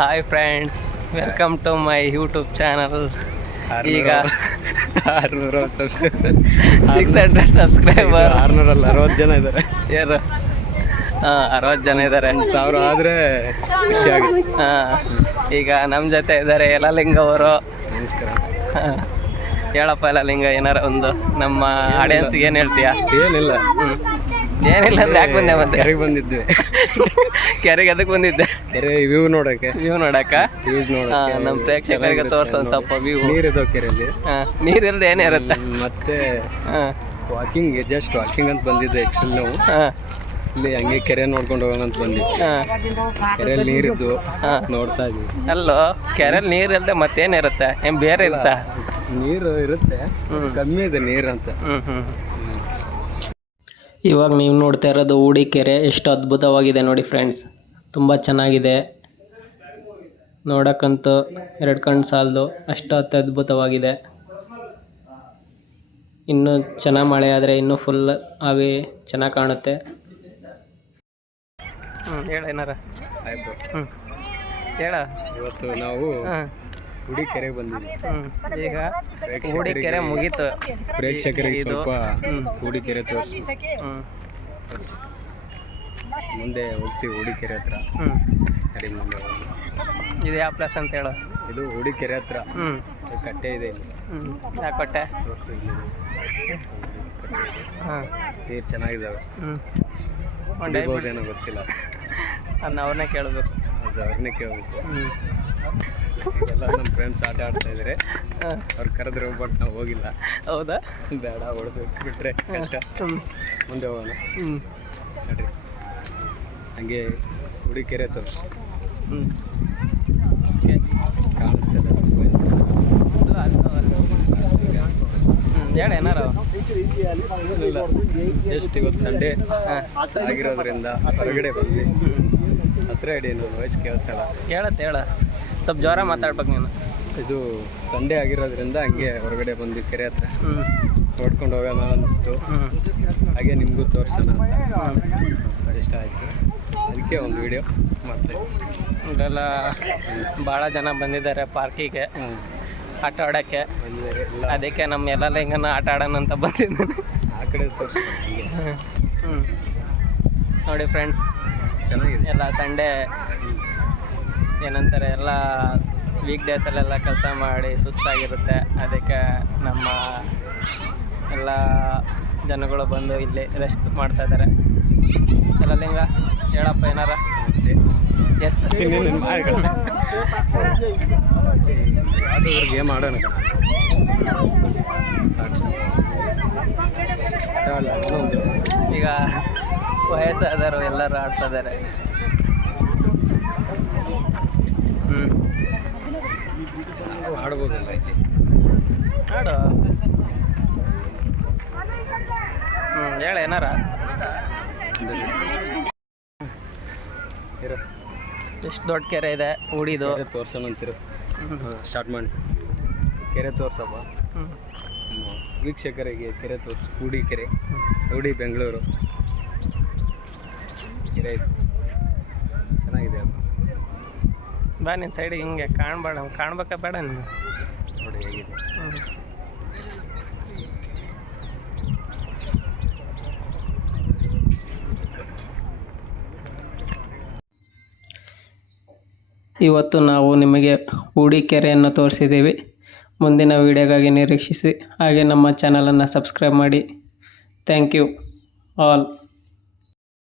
Hi friends welcome to my YouTube channel ಈಗ ಆರ್ನೂರ six hundred subscriber ಆರ್ನೂರಲ್ಲ ಅರವತ್ತು ಜನ ಇದ್ದಾರೆ. ಯಾರು? ಹಾಂ ಅರವತ್ತು ಜನ ಇದ್ದಾರೆ. ಸಾವಿರ ಆದರೆ ಖುಷಿಯಾಗುತ್ತೆ ಹಾಂ ಈಗ ನಮ್ಮ ಜೊತೆ ಇದ್ದಾರೆ ಯಲಲಿಂಗ ಅವರು. ನಮಸ್ಕಾರ. ಹೇಳಪ್ಪ ಯಲಲಿಂಗ ಏನಾರ ಒಂದು ನಮ್ಮ ಆಡಿಯನ್ಸ್ಗೆ ಏನು ಹೇಳ್ತೀಯಾ? ಏನಿಲ್ಲ. ಹ್ಞೂ ಏನಿಲ್ಲ ಅಂದ್ರೆ ಯಾಕೆ ಬಂದೆ ಮತ್ತೆ? ಕೆರೆಗೆ ಬಂದಿದ್ವಿ. ಕೆರೆಗೆ ಅದಕ್ಕೆ ಬಂದಿದ್ದೆ? ಕೆರೆ ವ್ಯೂ ನೋಡಕ್ಕೆ. ವ್ಯೂ ನೋಡಕ್ಕ? ವ್ಯೂಸ್ ಹಾಂ ನಮ್ಮ ಪ್ರೇಕ್ಷಕರಿಗೆ ತೋರ್ಸೋ ಒಂದು ಸ್ವಲ್ಪ ವ್ಯೂ ನೀರಿದಾವೆ ಕೆರೆಯಲ್ಲಿ ಹಾಂ ನೀರಿಲ್ದೆ ಏನೇ ಇರುತ್ತೆ? ಮತ್ತೆ ಹಾಂ. ವಾಕಿಂಗ್ ಜಸ್ಟ್ ವಾಕಿಂಗ್ ಅಂತ ಬಂದಿದ್ದೆ ಆ್ಯಕ್ಚುಲಿ ನಾವು. ಇಲ್ಲಿ ಹಂಗೆ ಕೆರೆ ನೋಡ್ಕೊಂಡು ಹೋಗೋಣ ಅಂತ ಬಂದಿದ್ವಿ. ಕೆರೆಯಲ್ಲಿ ನೀರಿದ್ದು ನೋಡ್ತಾ ಇದ್ವಿ. ಅಲ್ಲೋ ಕೆರೆಯಲ್ಲಿ ನೀರು ಇಲ್ಲದೆ ಮತ್ತೇನಿರುತ್ತೆ ಏನು ಬೇರೆ ಇರುತ್ತಾ ನೀರು ಇರುತ್ತೆ ಕಮ್ಮಿ ಇದೆ ನೀರು ಅಂತ. ಹ್ಞೂ ಹ್ಞೂ ಇವಾಗ ನೀವು ನೋಡ್ತಾ ಇರೋದು ಊಡಿ ಕೆರೆ ಎಷ್ಟು ಅದ್ಭುತವಾಗಿದೆ ನೋಡಿ ಫ್ರೆಂಡ್ಸ್ ತುಂಬ ಚೆನ್ನಾಗಿದೆ. ನೋಡೋಕ್ಕಂತೂ ಎರಡು ಕಣ್ಣು ಸಾಲದು ಅಷ್ಟು ಅತ್ಯದ್ಭುತವಾಗಿದೆ. ಇನ್ನೂ ಚೆನ್ನಾಗಿ ಮಳೆ ಆದರೆ ಇನ್ನೂ ಫುಲ್ ಆಗಿ ಚೆನ್ನಾಗಿ ಕಾಣುತ್ತೆ. ಹ್ಞೂ ಹೇಳ ಏನಾರ? ಹ್ಞೂ ಹೇಳ. ಇವತ್ತು ನಾವು ಹಾಂ ಗುಡಿ ಕೆರೆಗೆ ಬಂದಿದ್ವಿ ಹ್ಞೂ ಈಗ ಉಡಿ ಕೆರೆ ಮುಗೀತು. ಪ್ರೇಕ್ಷಕರಿಗೆ ಸ್ವಲ್ಪ ಹುಡಿ ಕೆರೆ ತೋರಿಸಿ. ಮುಂದೆ ಹೋಗ್ತೀವಿ ಹುಡಿ ಕೆರೆ ಹತ್ರ. ಹ್ಞೂ ನಡಿ ಮುಂದೆ ಇದು ಯಾವ ಪ್ಲಸ್ ಅಂತ ಹೇಳು. ಇದು ಹುಡಿ ಕೆರೆ ಹತ್ರ. ಕಟ್ಟೆ ಇದೆ ಇಲ್ಲಿ. ಹ್ಞೂ ಯಾಕೆ ಕೊಟ್ಟೆ. ಹಾಂ. ನೀರು ಚೆನ್ನಾಗಿದ್ದಾವೆ ಹ್ಞೂ ಒಂದು ಡೈ ಗೊತ್ತಿಲ್ಲ. ಅದನ್ನ ಅವ್ರನ್ನೇ ಕೇಳಬೇಕು. ಅದು ಅವ್ರನ್ನೇ ಕೇಳಬೇಕು ಎಲ್ಲ ನಮ್ಮ ಫ್ರೆಂಡ್ಸ್ ಆಟ ಆಡ್ತಾ ಇದ್ದಾರೆ ಅವ್ರು ಕರೆದ್ರೆ ಬಟ್ ನಾವು ಹೋಗಿಲ್ಲ. ಹೌದಾ? ಬೇಡ ಹೊಡೆದು ಬಿಟ್ರೆ ಕಷ್ಟ. ಹ್ಞೂ ಮುಂದೆ ಹೋಗೋಣ. ಹ್ಮ್. ನಡ್ರಿ. ಹಂಗೆ ಹುಡುಕೆರೆ ತೋರಿಸಿ. ಹ್ಞೂ ಕಾಣಿಸ್ತದೆ ಹೇಳ ಏನಾರ? ಜಸ್ಟ್ ಇವತ್ತು ಸಂಡೇ ಆಗಿರೋದ್ರಿಂದ ಹೊರಗಡೆ ಬಂದ್ವಿ. ಹ್ಞೂ ಹತ್ರ ಇಡಿ ನನ್ನ ವಾಯ್ಸ್ ಕೇಳಿಸಲ್ಲ. ಹೇಳತ್ತೆ ಹೇಳ. ಸ್ವಲ್ಪ ಜ್ವರ ಮಾತಾಡ್ಬೇಕು ನೀನು. ಇದು ಸಂಡೇ ಆಗಿರೋದ್ರಿಂದ ಹಂಗೆ ಹೊರಗಡೆ ಬಂದು ಕೆರೆ ಹತ್ರ ನೋಡ್ಕೊಂಡು ಹೋಗೋಣ ಅನ್ನಿಸ್ತು ಹಾಗೆ ನಿಮಗೂ ತೋರಿಸೋಣ ಅಂತ. ಇಷ್ಟ ಆಯಿತು. ಅದಕ್ಕೆ ಒಂದು ವಿಡಿಯೋ ಮಾಡ್ತೇವೆ ಇದೆಲ್ಲ ಭಾಳ ಜನ ಬಂದಿದ್ದಾರೆ ಪಾರ್ಕಿಗೆ. ಆಟ ಆಡೋಕ್ಕೆ. ಅದಕ್ಕೆ ನಮ್ಮ ಎಲ್ಲ ಲಿಂಗನ ಆಟ ಆಡೋಣ ಅಂತ ಬಂದಿದ್ದೀನಿ. ಆ ಕಡೆ ತೋರಿಸ್ಕೊಂಡು ಹ್ಞೂ ನೋಡಿ ಫ್ರೆಂಡ್ಸ್ ಎಲ್ಲ ಸಂಡೇ ಏನಂತಾರೆ ಎಲ್ಲ ವೀಕ್ ಡೇಸಲ್ಲೆಲ್ಲ ಕೆಲಸ ಮಾಡಿ ಸುಸ್ತಾಗಿರುತ್ತೆ. ಅದಕ್ಕೆ ನಮ್ಮ ಎಲ್ಲ ಜನಗಳು ಬಂದು ಇಲ್ಲಿ ರೆಸ್ಟ್ ಮಾಡ್ತಾ ಇದ್ದಾರೆ ಎಲ್ಲ ಲಿಂಗ ಹೇಳಪ್ಪ ಏನಾರ? ಎಸ್ ಗೇಮ್ ಈಗ ವಯಸ್ಸಾದವರು ಎಲ್ಲರೂ ಆಡ್ತಾ ಇದ್ದಾರೆ. ಹ್ಞೂ ನಾವು ಆಡ್ಬೋದಲ್ಲ ಇಲ್ಲಿ ಆಡು ಹ್ಞೂ ಹೇಳ ಏನಾರ? ಎಷ್ಟು ದೊಡ್ಡ ಕೆರೆ ಇದೆ ಉಡಿದು ತೋರ್ಸೋಣ ಅಂತಿರು. ಸ್ಟಾರ್ಟ್ ಮಾಡಿ. ಕೆರೆ ತೋರ್ಸಪ್ಪ. ವೀಕ್ಷಕರಿಗೆ ಕೆರೆ ತೋರ್ಸು ಉಡಿ ಕೆರೆ ಉಡಿ ಬೆಂಗಳೂರು. ಕೆರೆ ಇದೆ. ಚೆನ್ನಾಗಿದೆ ಅದು. ಬಾ ನಿನ್ನ ಸೈಡಿಗೆ ಹಿಂಗೆ ಕಾಣಬೇಡ ಕಾಣ್ಬೇಕಾ ಬೇಡ ನೀನು ನೋಡಿ ಹೇಗಿದೆ. ಇವತ್ತು ನಾವು ನಿಮಗೆ ಕೆರೆಯನ್ನು ತೋರಿಸಿದ್ದೀವಿ. ಮುಂದಿನ ವಿಡಿಯೋಗಾಗಿ ನಿರೀಕ್ಷಿಸಿ. ಹಾಗೆ ನಮ್ಮ ಚಾನಲನ್ನು ಸಬ್ಸ್ಕ್ರೈಬ್ ಮಾಡಿ. Thank you all